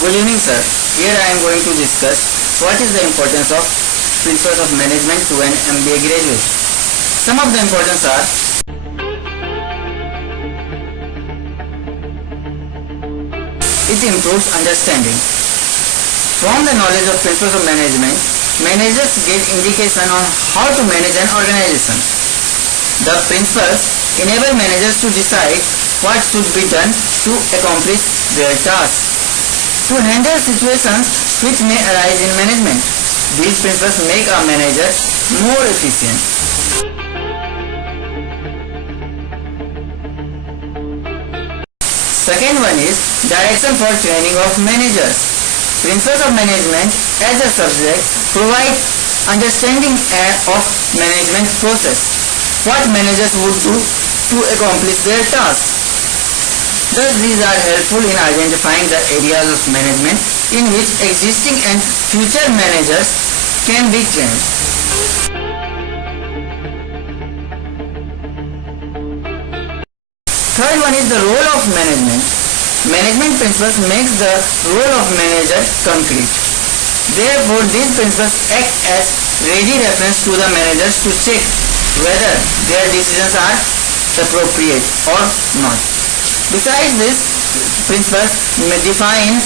Good evening, sir. Here I am going to discuss what is the importance of principles of management to an MBA graduate. Some of the importance are: it improves understanding. From the knowledge of principles of management, managers get indication on how to manage an organization. The principles enable managers to decide what should be done to accomplish their tasks. To handle situations which may arise in management, these principles make a manager more efficient. Second one is direction for training of managers. Principles of management as a subject provide understanding of management process, what managers would do to accomplish their tasks. Thus, these are helpful in identifying the areas of management in which existing and future managers can be trained. Third one is the role of management. Management principles makes the role of manager concrete. Therefore, these principles act as ready reference to the managers to check whether their decisions are appropriate or not. Besides this, principles define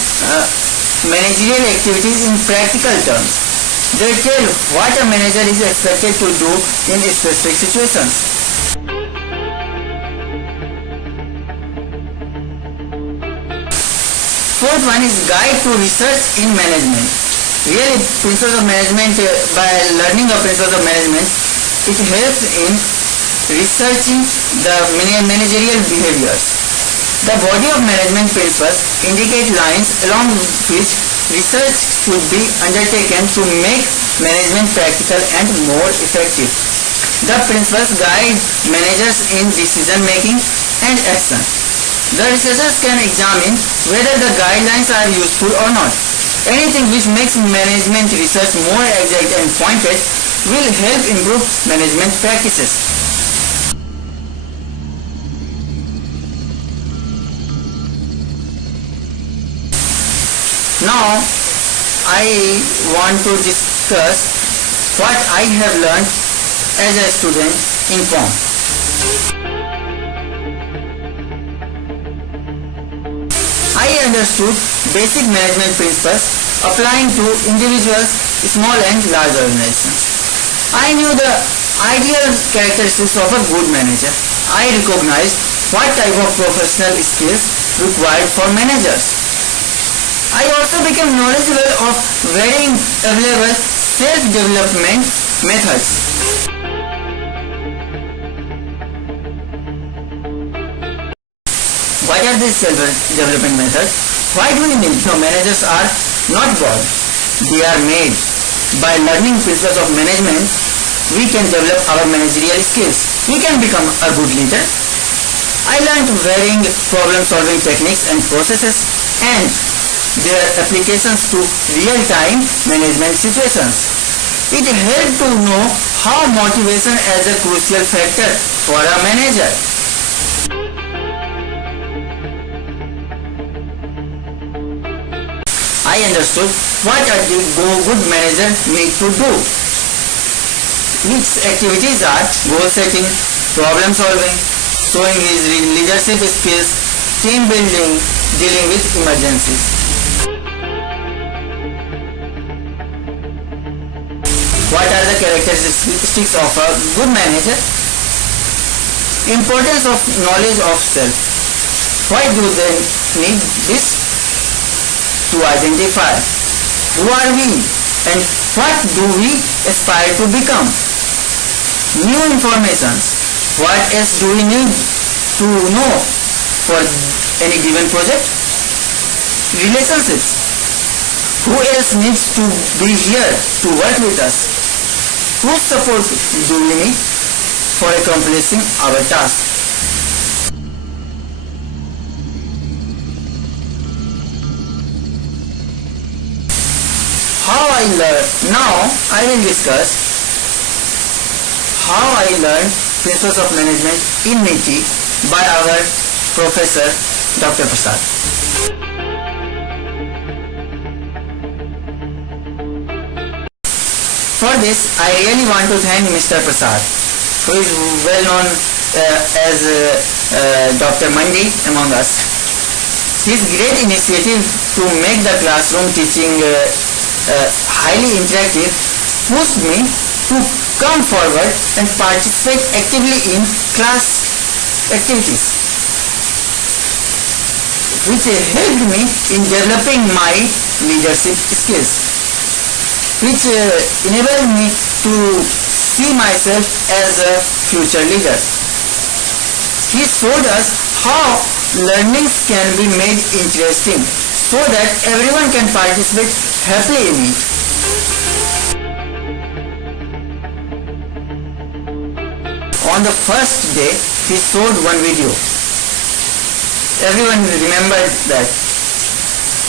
managerial activities in practical terms. They tell what a manager is expected to do in specific situations. Fourth one is guide to research in management. Really, principles of management, by learning of principles of management, it helps in researching the managerial behaviors. The body of management principles indicate lines along which research should be undertaken to make management practical and more effective. The principles guide managers in decision making and action. The researchers can examine whether the guidelines are useful or not. Anything which makes management research more exact and pointed will help improve management practices. Now, I want to discuss what I have learned as a student in POM. I understood basic management principles applying to individuals, small and large organizations. I knew the ideal characteristics of a good manager. I recognized what type of professional skills required for managers. I also became knowledgeable of varying available self-development methods. What are these self-development methods? Why do we need? No, managers are not born. They are made. By learning principles of management, we can develop our managerial skills. We can become a good leader. I learned varying problem-solving techniques and processes and their applications to real-time management situations. It helped to know how motivation is a crucial factor for a manager. I understood what a good manager needs to do. Which activities are goal setting, problem solving, showing his leadership skills, team building, dealing with emergencies. What are the characteristics of a good manager? Importance of knowledge of self. Why do they need this? To identify who are we and what do we aspire to become. New informations. What else do we need to know for any given project? Relationships. Who else needs to be here to work with us? Whose support do we need for accomplishing our task? How I learn. Now I will discuss how I learned principles of management in MITI by our Professor Dr. Prasad. For this, I really want to thank Mr. Prasad, who is well known as Dr. Mandi among us. His great initiative to make the classroom teaching highly interactive pushed me to come forward and participate actively in class activities, which helped me in developing my leadership skills, which enabled me to see myself as a future leader. He showed us how learnings can be made interesting so that everyone can participate happily in it. On the first day, he showed one video. Everyone remembered that.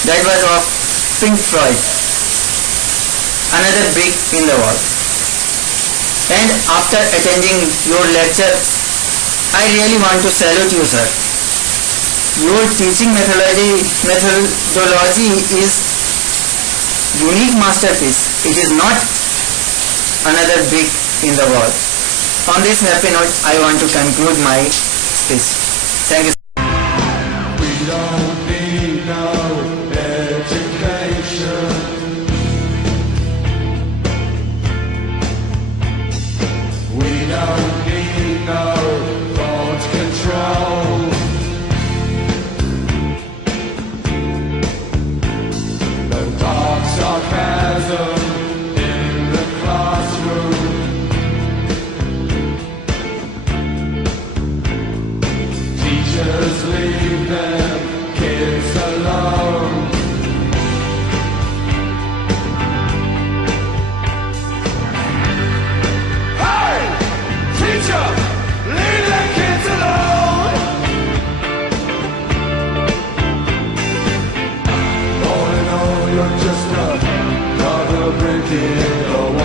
That was of Pink Floyd, Another Brick in the Wall. And after attending your lecture, I really want to salute you, sir. Your teaching methodology is unique masterpiece. It is not another brick in the wall. On this happy note, I want to conclude my speech. Thank you. We don't need no education. We don't need no thought control. No dark sarcasm in the classroom. Teachers leave them kids alone. Hey! Teacher! Leave the kids alone! All in all, you're just another brick in the wall.